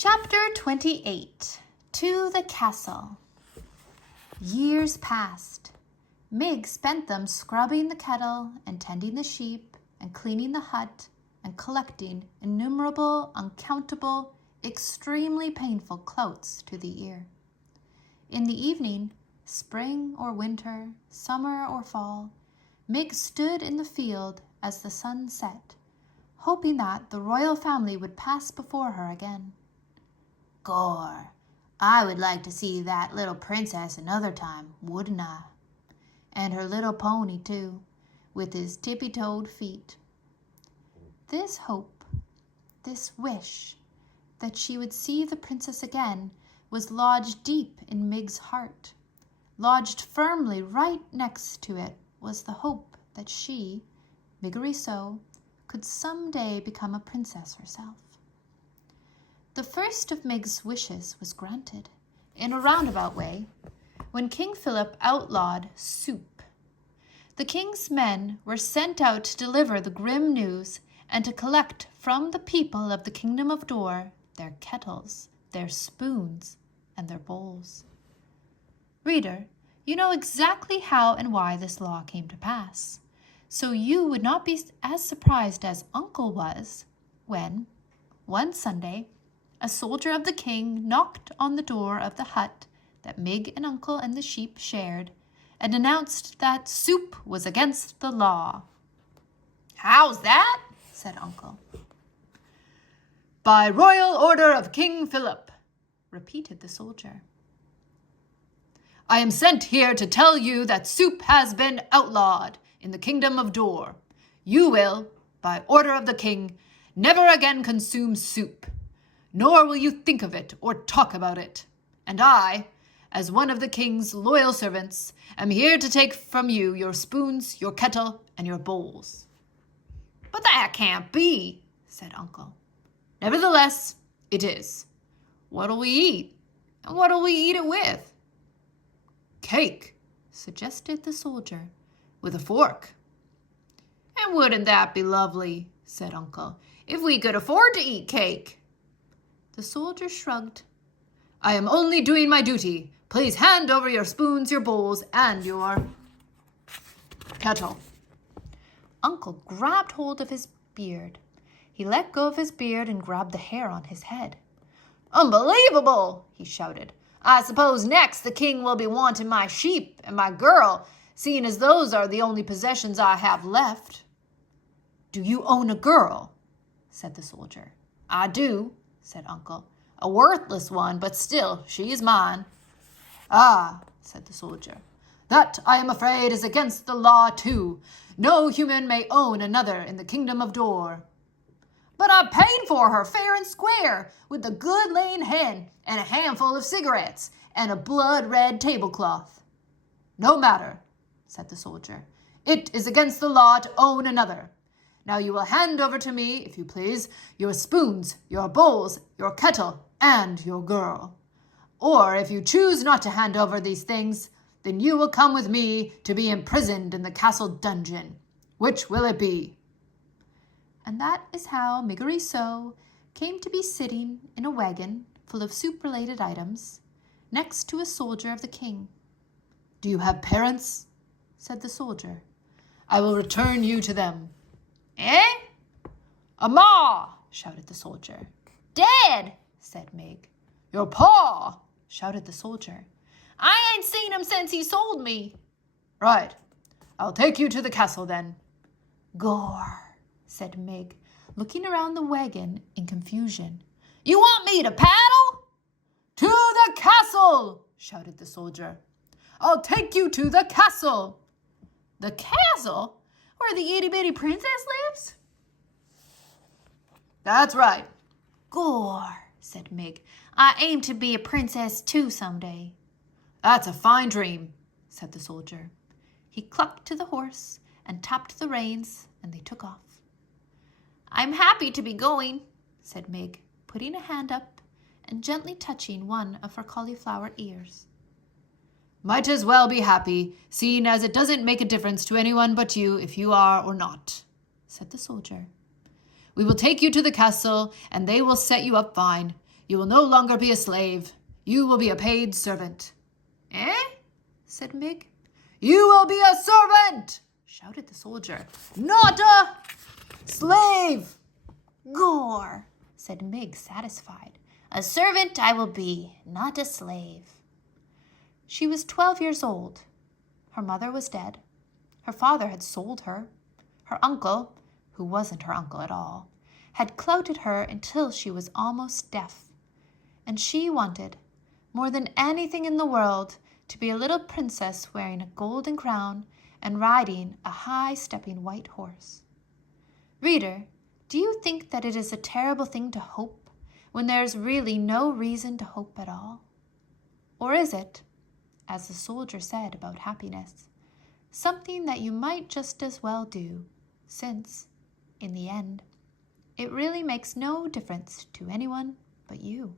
Chapter 28. To the Castle. Years passed. Mig spent them scrubbing the kettle and tending the sheep and cleaning the hut and collecting innumerable, uncountable, extremely painful clouts to the ear. In the evening, spring or winter, summer or fall, Mig stood in the field as the sun set, hoping that the royal family would pass before her again. Gore, I would like to see that little princess another time, wouldn't I? And her little pony, too, with his tippy-toed feet. This hope, this wish, that she would see the princess again, was lodged deep in Mig's heart. Lodged firmly right next to it was the hope that she, Miggery-So, could someday become a princess herself. The first of Mig's wishes was granted, in a roundabout way, when King Philip outlawed soup. The king's men were sent out to deliver the grim news and to collect from the people of the kingdom of Dor their kettles, their spoons, and their bowls. Reader, you know exactly how and why this law came to pass, so you would not be as surprised as Uncle was when, one Sunday, a soldier of the king knocked on the door of the hut that Mig and Uncle and the sheep shared and announced that soup was against the law. "How's that?" said Uncle. "By royal order of King Philip," repeated the soldier. "I am sent here to tell you that soup has been outlawed in the kingdom of Dor. You will, by order of the king, never again consume soup, nor will you think of it or talk about it. And I, as one of the king's loyal servants, am here to take from you your spoons, your kettle, and your bowls." "But that can't be," said Uncle. "Nevertheless, it is. What'll we eat? And what'll we eat it with?" "Cake," suggested the soldier, "with a fork." "And wouldn't that be lovely," said Uncle, "if we could afford to eat cake?" The soldier shrugged. "I am only doing my duty. Please hand over your spoons, your bowls, and your kettle." Uncle grabbed hold of his beard. He let go of his beard and grabbed the hair on his head. "Unbelievable!" he shouted. "I suppose next the king will be wanting my sheep and my girl, seeing as those are the only possessions I have left." "Do you own a girl?" said the soldier. "I do," said Uncle. "A worthless one, but still, she is mine." "Ah," said the soldier, "that, I am afraid, is against the law, too. No human may own another in the kingdom of Dor." "But I paid for her fair and square, with a good laying hen and a handful of cigarettes and a blood-red tablecloth." "No matter," said the soldier. "It is against the law to own another. Now you will hand over to me, if you please, your spoons, your bowls, your kettle, and your girl. Or if you choose not to hand over these things, then you will come with me to be imprisoned in the castle dungeon. Which will it be?" And that is how Miggery-So came to be sitting in a wagon full of soup-related items next to a soldier of the king. "Do you have parents?" said the soldier. "I will return you to them." "Eh?" "A ma!" shouted the soldier. "Dead!" said Mig. "Your pa!" shouted the soldier. "I ain't seen him since he sold me." "Right. I'll take you to the castle then." "Gore," said Mig, looking around the wagon in confusion. "You want me to paddle?" "To the castle!" shouted the soldier. "I'll take you to the castle." "The castle? Where the itty-bitty princess lives?" "That's right." "Gore," said Mig. "I aim to be a princess too someday." "That's a fine dream," said the soldier. He clucked to the horse and tapped the reins, and they took off. "I'm happy to be going," said Mig, putting a hand up and gently touching one of her cauliflower ears. "Might as well be happy, seeing as it doesn't make a difference to anyone but you if you are or not," said the soldier. "We will take you to the castle, and they will set you up fine. You will no longer be a slave. You will be a paid servant." "Eh?" said Mig. "You will be a servant," shouted the soldier. "Not a slave." "Gore," said Mig, satisfied. "A servant I will be, not a slave." She was 12 years old. Her mother was dead. Her father had sold her. Her uncle, who wasn't her uncle at all, had clouted her until she was almost deaf. And she wanted, more than anything in the world, to be a little princess wearing a golden crown and riding a high-stepping white horse. Reader, do you think that it is a terrible thing to hope when there is really no reason to hope at all? Or is it, as the soldier said about happiness, something that you might just as well do, since, in the end, it really makes no difference to anyone but you?